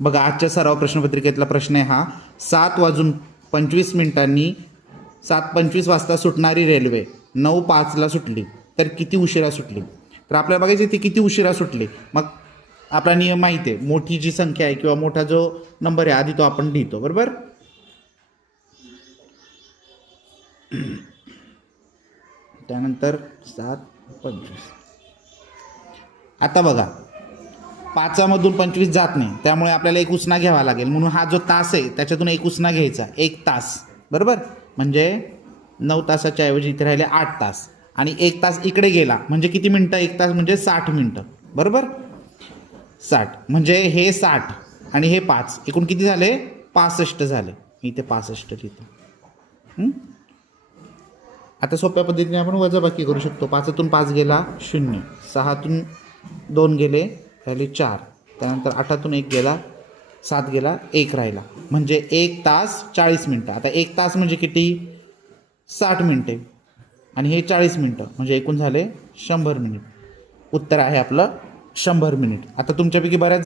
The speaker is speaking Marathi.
बघा आजच्या सराव प्रश्नपत्रिकेतला प्रश्न आहे हा. 7:25 7:25 वाजता सुटणारी रेल्वे 9:05 सुटली तर किती उशिरा सुटली. तर आपल्याला बघायचं ती किती उशिरा सुटली. मग आपला नियम माहिती आहे, मोठी जी संख्या आहे किंवा मोठा जो नंबर आहे आधी तो आपण लिहितो, बरोबर. त्यानंतर 7:25. आता बघा 5मधून 25 जात नाही, त्यामुळे आपल्याला एक उसना घ्यावा लागेल. म्हणून हा जो तास आहे त्याच्यातून एक उसना घ्यायचा, 1 तास, बरोबर. म्हणजे 9 तासाच्या ऐवजी इथे राहिले 8 तास. आणि 1 तास इकडे गेला म्हणजे किती मिनटं, 1 तास म्हणजे 60 मिनटं, बरोबर. 60 म्हणजे हे 60 आणि हे 5 एकूण किती झाले, 65 झाले. इथे 65 लिहितो. आता सोप्या पद्धतीने आपण वजाबाकी करू शकतो. 5तून 5 गेला 0, 6तून 2 गेले राहिले 4, त्यानंतर 8तून 1 गेला 7 गेला 1 राहिला, म्हणजे 1 तास 40 मिनटं. आता 1 तास म्हणजे किती, 60 मिनटे आणि हे 40 मिनटं म्हणजे एकूण झाले 100 मिनिट. उत्तर आहे आपलं 100 मिनिट. आता तुमच्यापैकी बऱ्याच